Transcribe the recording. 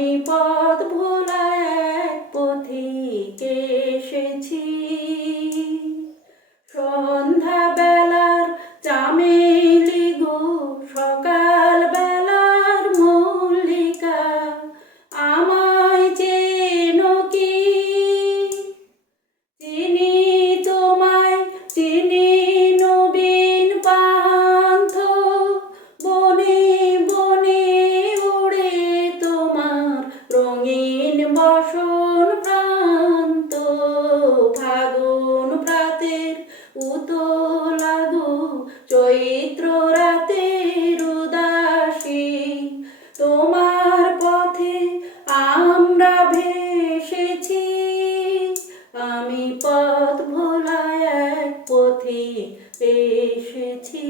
বিপদ পথ ভোলা এক পথিক এসেছি। বসন প্রান্ত, ফাগুন প্রাতের উতলাগু চৈত্র রাতের উদাসী। তোমার পথে আমরা ভেসেছি, আমি পথ ভোলায় এক পথে এসেছি।